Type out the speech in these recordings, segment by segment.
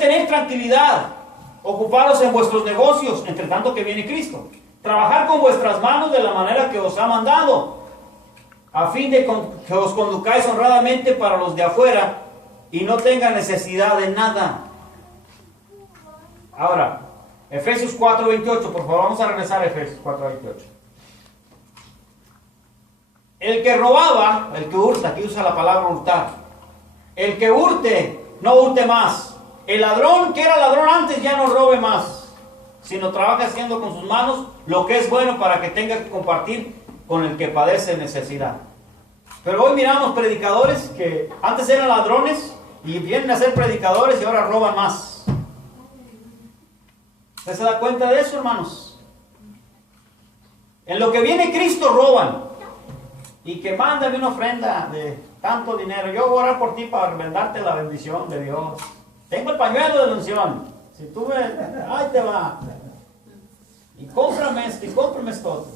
tener tranquilidad, ocuparos en vuestros negocios, entre tanto que viene Cristo. Trabajar con vuestras manos de la manera que os ha mandado, a fin de que os conduzcáis honradamente para los de afuera y no tengan necesidad de nada. Ahora, Efesios 4:28, por favor, vamos a regresar a Efesios 4:28. El que robaba, el que hurta, aquí usa la palabra hurtar. El que hurte, no hurte más. El ladrón que era ladrón antes ya no robe más, sino trabaja haciendo con sus manos lo que es bueno para que tenga que compartir con el que padece necesidad. Pero hoy miramos predicadores que antes eran ladrones y vienen a ser predicadores y ahora roban más. ¿Usted se da cuenta de eso, hermanos? En lo que viene Cristo roban. Y que mándame una ofrenda de tanto dinero. Yo voy a orar por ti para vendarte la bendición de Dios. Tengo el pañuelo de la unción. Si tú me... ahí te va. Y cómprame esto y cómprame esto.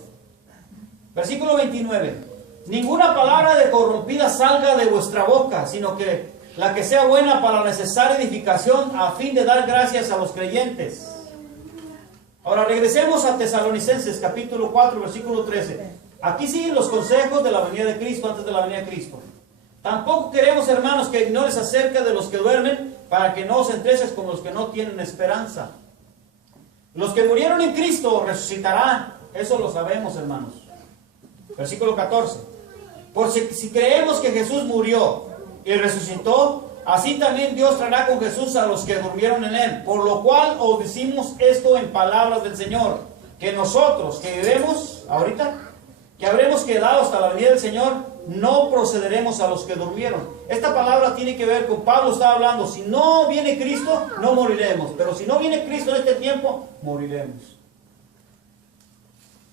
Versículo 29. Ninguna palabra de corrompida salga de vuestra boca, sino que la que sea buena para la necesaria edificación, a fin de dar gracias a los creyentes. Ahora regresemos a Tesalonicenses capítulo 4, versículo 13. Aquí siguen los consejos de la venida de Cristo antes de la venida de Cristo. Tampoco queremos, hermanos, que ignores acerca de los que duermen, para que no os entreses con los que no tienen esperanza. Los que murieron en Cristo resucitarán. Eso lo sabemos, hermanos. Versículo 14. Por si creemos que Jesús murió y resucitó, así también Dios traerá con Jesús a los que durmieron en él. Por lo cual os decimos esto en palabras del Señor, que nosotros que vivemos ahorita, que habremos quedado hasta la venida del Señor, no procederemos a los que durmieron. Esta palabra tiene que ver con Pablo, está hablando, si no viene Cristo, no moriremos. Pero si no viene Cristo en este tiempo, moriremos.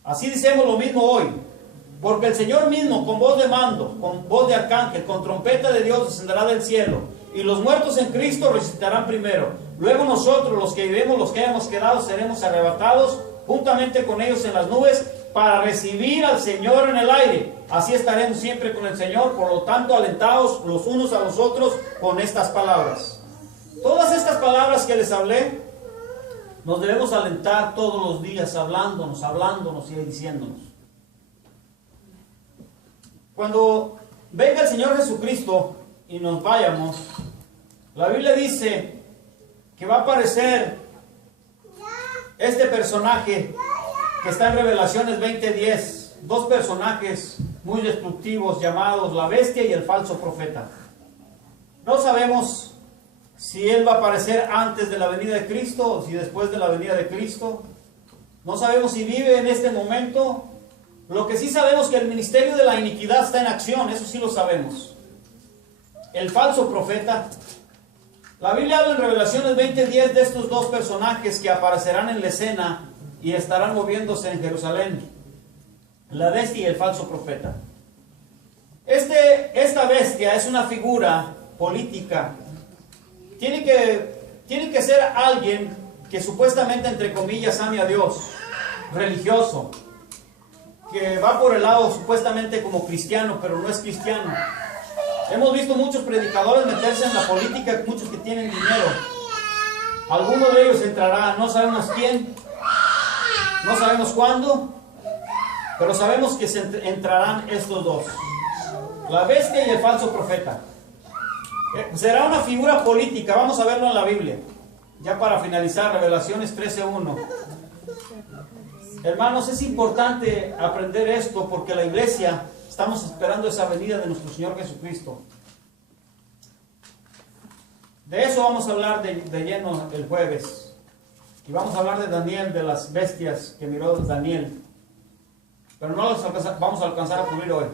Así decimos lo mismo hoy. Porque el Señor mismo, con voz de mando, con voz de arcángel, con trompeta de Dios, descenderá del cielo. Y los muertos en Cristo resucitarán primero. Luego nosotros, los que vivimos, los que hayamos quedado, seremos arrebatados juntamente con ellos en las nubes, para recibir al Señor en el aire. Así estaremos siempre con el Señor. Por lo tanto, alentaos los unos a los otros con estas palabras. Todas estas palabras que les hablé, nos debemos alentar todos los días, hablándonos y diciéndonos. Cuando venga el Señor Jesucristo y nos vayamos, la Biblia dice que va a aparecer este personaje que está en Revelaciones 20:10, dos personajes muy destructivos llamados la bestia y el falso profeta. No sabemos si él va a aparecer antes de la venida de Cristo o si después de la venida de Cristo. No sabemos si vive en este momento. Lo que sí sabemos es que el ministerio de la iniquidad está en acción, eso sí lo sabemos. El falso profeta. La Biblia habla en Revelaciones 20:10 de estos dos personajes que aparecerán en la escena y estarán moviéndose en Jerusalén. La bestia y el falso profeta. Esta bestia es una figura política. Tiene que ser alguien que supuestamente, entre comillas, ame a Dios, religioso, que va por el lado supuestamente como cristiano, pero no es cristiano. Hemos visto muchos predicadores meterse en la política, muchos que tienen dinero. Alguno de ellos entrará, no sabemos quién, no sabemos cuándo, pero sabemos que entrarán estos dos, la bestia y el falso profeta. Será una figura política, vamos a verlo en la Biblia. Ya para finalizar, Revelaciones 13:1. Hermanos, es importante aprender esto porque la iglesia estamos esperando esa venida de nuestro Señor Jesucristo. De eso vamos a hablar de lleno el jueves. Y vamos a hablar de Daniel, de las bestias que miró Daniel. Pero no las vamos a alcanzar a cubrir hoy.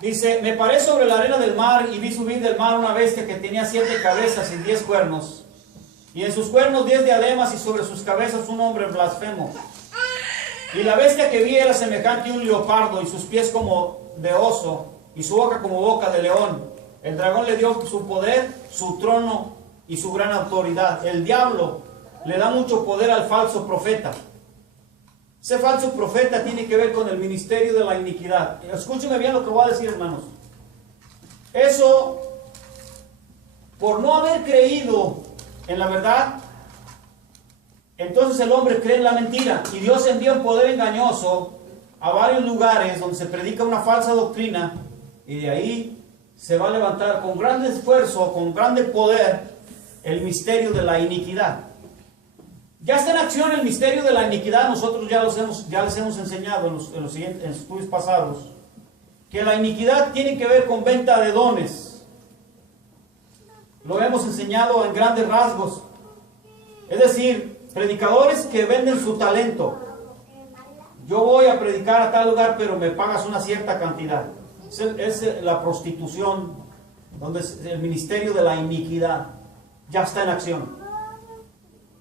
Dice, me paré sobre la arena del mar y vi subir del mar una bestia que tenía 7 cabezas y 10 cuernos. Y en sus cuernos 10 diademas y sobre sus cabezas un hombre blasfemo. Y la bestia que vi era semejante a un leopardo y sus pies como de oso y su boca como boca de león. El dragón le dio su poder, su trono y su gran autoridad. El diablo le da mucho poder al falso profeta. Ese falso profeta tiene que ver con el ministerio de la iniquidad. Escúcheme bien lo que voy a decir, hermanos. Eso, por no haber creído en la verdad, entonces el hombre cree en la mentira y Dios envía un poder engañoso a varios lugares donde se predica una falsa doctrina y de ahí se va a levantar con gran esfuerzo, con grande poder, el misterio de la iniquidad. Ya está en acción el misterio de la iniquidad. Nosotros ya les hemos enseñado en los estudios pasados que la iniquidad tiene que ver con venta de dones. Lo hemos enseñado en grandes rasgos. Es decir, predicadores que venden su talento. Yo voy a predicar a tal lugar, pero me pagas una cierta cantidad. Es la prostitución, donde es el ministerio de la iniquidad. Ya está en acción.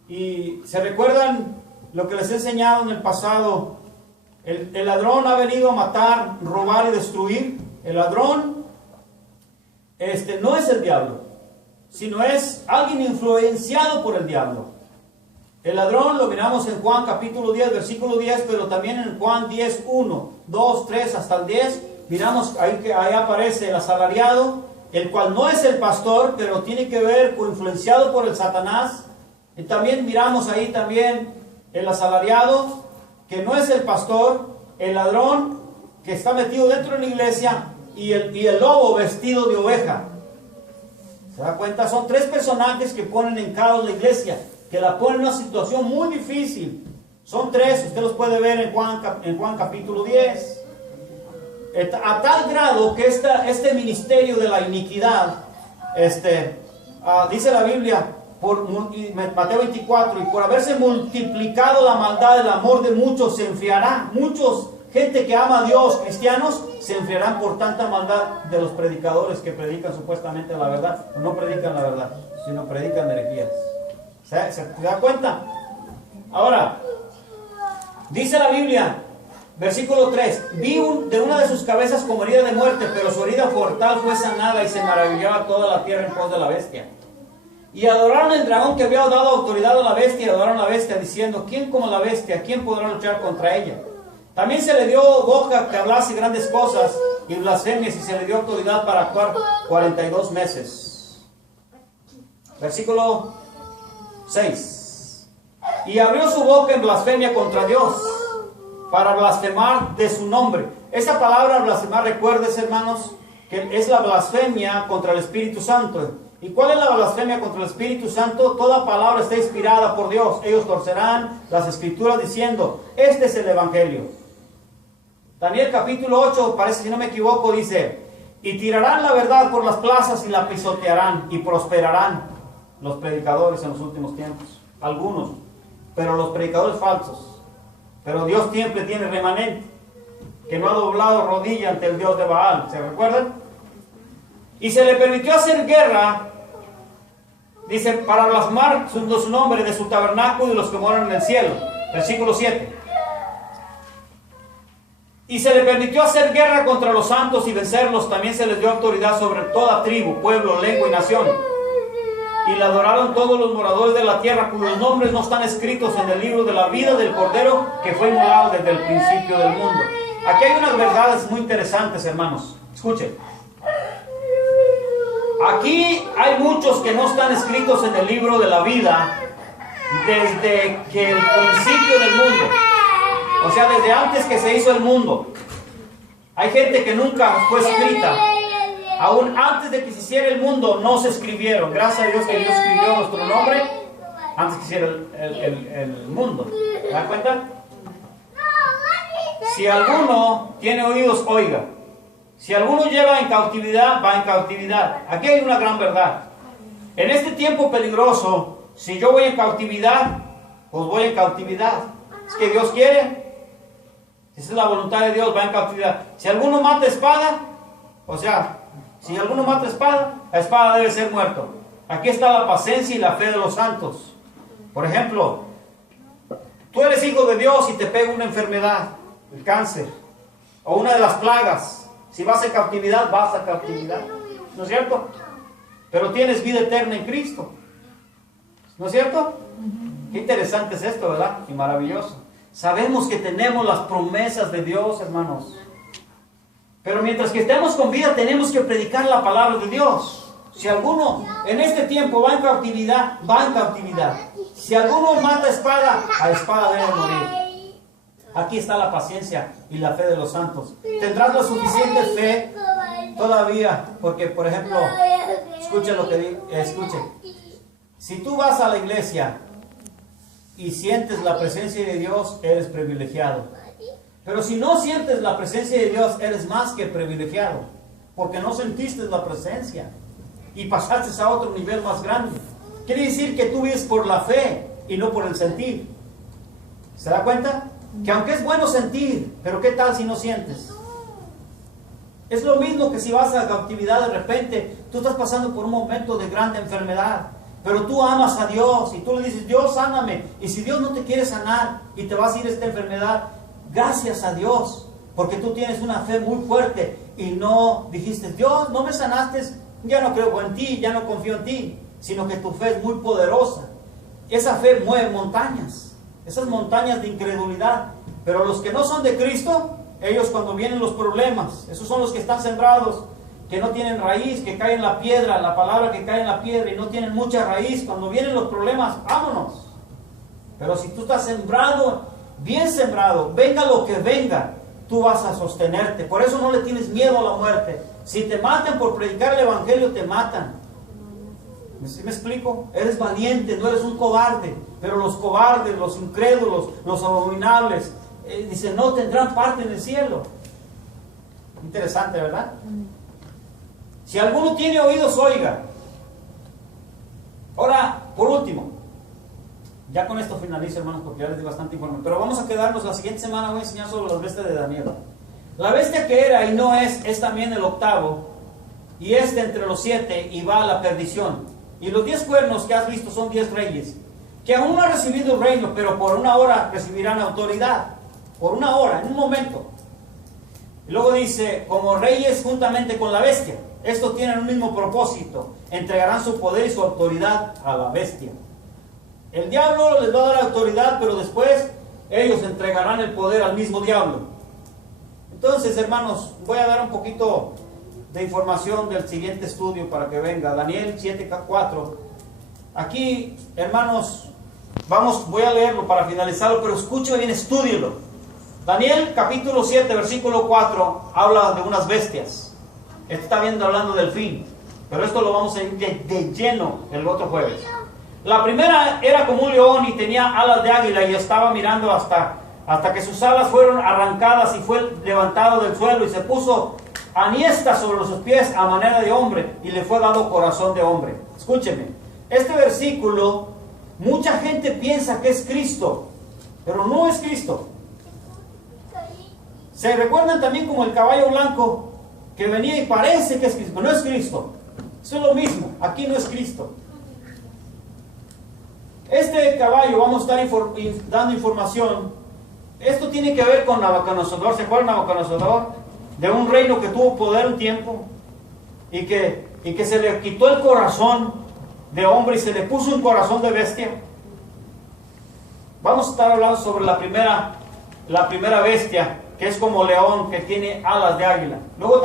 Y se recuerdan lo que les he enseñado en el pasado. El ladrón ha venido a matar, robar y destruir. El ladrón no es el diablo, sino es alguien influenciado por el diablo. El ladrón lo miramos en Juan capítulo 10, versículo 10, pero también en Juan 10, 1, 2, 3 hasta el 10. Miramos ahí que ahí aparece el asalariado, el cual no es el pastor, pero tiene que ver con influenciado por el Satanás. Y también miramos ahí también el asalariado, que no es el pastor, el ladrón que está metido dentro de la iglesia y el lobo vestido de oveja. ¿Se da cuenta? Son tres personajes que ponen en caos la iglesia, que la ponen en una situación muy difícil. Son tres, usted los puede ver en Juan capítulo 10. A tal grado que este ministerio de la iniquidad, dice la Biblia, Mateo 24, y por haberse multiplicado la maldad, el amor de muchos se enfriará. Gente que ama a Dios, cristianos, se enfriarán por tanta maldad de los predicadores que predican supuestamente la verdad. No predican la verdad, sino predican herejías. ¿Se da cuenta? Ahora, dice la Biblia, versículo 3, vi de una de sus cabezas como herida de muerte, pero su herida mortal fue sanada y se maravillaba toda la tierra en pos de la bestia. Y adoraron el dragón que había dado autoridad a la bestia, y adoraron a la bestia diciendo, ¿quién como la bestia? ¿Quién podrá luchar contra ella? También se le dio boca que hablase grandes cosas y blasfemias, y se le dio autoridad para actuar 42 meses. Versículo 6. Y abrió su boca en blasfemia contra Dios, para blasfemar de su nombre. Esa palabra blasfemar, recuerdes, hermanos, que es la blasfemia contra el Espíritu Santo. ¿Y cuál es la blasfemia contra el Espíritu Santo? Toda palabra está inspirada por Dios. Ellos torcerán las Escrituras diciendo, este es el Evangelio. Daniel capítulo 8, parece, si no me equivoco, dice, y tirarán la verdad por las plazas y la pisotearán y prosperarán los predicadores en los últimos tiempos. Algunos, pero los predicadores falsos. Pero Dios siempre tiene remanente, que no ha doblado rodilla ante el Dios de Baal. ¿Se recuerdan? Y se le permitió hacer guerra, dice, para blasfemar su nombre, de su tabernáculo y de los que moran en el cielo. Versículo 7. Y se le permitió hacer guerra contra los santos y vencerlos. También se les dio autoridad sobre toda tribu, pueblo, lengua y nación. Y la adoraron todos los moradores de la tierra, cuyos nombres no están escritos en el libro de la vida del Cordero, que fue inmolado desde el principio del mundo. Aquí hay unas verdades muy interesantes, hermanos. Escuchen. Aquí hay muchos que no están escritos en el libro de la vida desde que el principio del mundo. O sea, desde antes que se hizo el mundo. Hay gente que nunca fue escrita. Aún antes de que se hiciera el mundo, no se escribieron. Gracias a Dios que Dios escribió nuestro nombre antes que hiciera el mundo. ¿Se dan cuenta? Si alguno tiene oídos, oiga. Si alguno lleva en cautividad, va en cautividad. Aquí hay una gran verdad. En este tiempo peligroso, si yo voy en cautividad, pues voy en cautividad. Es que Dios quiere. Esa es la voluntad de Dios, va en cautividad. Si alguno mata espada, o sea, si alguno mata espada, la espada debe ser muerto. Aquí está la paciencia y la fe de los santos. Por ejemplo, tú eres hijo de Dios y te pega una enfermedad, el cáncer, o una de las plagas. Si vas en cautividad, vas a cautividad. ¿No es cierto? Pero tienes vida eterna en Cristo. ¿No es cierto? Qué interesante es esto, ¿verdad? Y maravilloso. Sabemos que tenemos las promesas de Dios, hermanos. Pero mientras que estemos con vida, tenemos que predicar la palabra de Dios. Si alguno en este tiempo va en cautividad, va en cautividad. Si alguno mata a espada debe morir. Aquí está la paciencia y la fe de los santos. Tendrás la suficiente fe todavía, porque por ejemplo, escuche lo que digo, escuche. Si tú vas a la iglesia y sientes la presencia de Dios, eres privilegiado. Pero si no sientes la presencia de Dios, eres más que privilegiado, porque no sentiste la presencia y pasaste a otro nivel más grande. Quiere decir que tú vives por la fe y no por el sentir. ¿Se da cuenta? Que aunque es bueno sentir, pero ¿qué tal si no sientes? Es lo mismo que si vas a la cautividad de repente, tú estás pasando por un momento de grande enfermedad, pero tú amas a Dios y tú le dices, Dios, sáname. Y si Dios no te quiere sanar y te vas a ir esta enfermedad, gracias a Dios, porque tú tienes una fe muy fuerte y no dijiste, Dios, no me sanaste, ya no creo en ti, ya no confío en ti, sino que tu fe es muy poderosa. Esa fe mueve montañas, esas montañas de incredulidad. Pero los que no son de Cristo, ellos cuando vienen los problemas, esos son los que están sembrados, que no tienen raíz, que caen en la piedra, la palabra que cae en la piedra y no tienen mucha raíz. Cuando vienen los problemas, vámonos. Pero si tú estás sembrado, bien sembrado, venga lo que venga, tú vas a sostenerte. Por eso no le tienes miedo a la muerte. Si te matan por predicar el evangelio, te matan. ¿Sí me explico? Eres valiente, no eres un cobarde. Pero los cobardes, los incrédulos, los abominables, dicen, no tendrán parte en el cielo. Interesante, ¿verdad? Si alguno tiene oídos, oiga. Ahora, por último, ya con esto finalizo, hermanos, porque ya les di bastante información. Pero vamos a quedarnos, la siguiente semana voy a enseñar sobre las bestias de Daniel. La bestia que era y no es también el octavo, y es de entre los 7 y va a la perdición. Y los 10 cuernos que has visto son 10 reyes, que aún no han recibido el reino, pero por una hora recibirán autoridad. Por una hora, en un momento. Y luego dice, como reyes juntamente con la bestia. Estos tienen un mismo propósito, entregarán su poder y su autoridad a la bestia. El diablo les va a dar autoridad, pero después ellos entregarán el poder al mismo diablo. Entonces, hermanos, voy a dar un poquito de información del siguiente estudio para que venga. Daniel 7:4. Aquí, hermanos, voy a leerlo para finalizarlo, pero escuche bien, estúdielo. Daniel capítulo 7, versículo 4, habla de unas bestias. Está hablando del fin, pero esto lo vamos a ir de lleno el otro jueves. La primera era como un león y tenía alas de águila y estaba mirando hasta que sus alas fueron arrancadas y fue levantado del suelo y se puso aniesta sobre sus pies a manera de hombre y le fue dado corazón de hombre. Escúcheme, este versículo mucha gente piensa que es Cristo, pero no es Cristo. Se recuerdan también como el caballo blanco que venía y parece que es Cristo, pero no es Cristo. Eso es lo mismo, aquí no es Cristo. Este caballo, vamos a estar dando información. Esto tiene que ver con Nabucodonosor. ¿Se acuerdan de Nabucodonosor? De un reino que tuvo poder un tiempo y que se le quitó el corazón de hombre y se le puso un corazón de bestia. Vamos a estar hablando sobre la primera bestia, que es como león, que tiene alas de águila. Luego también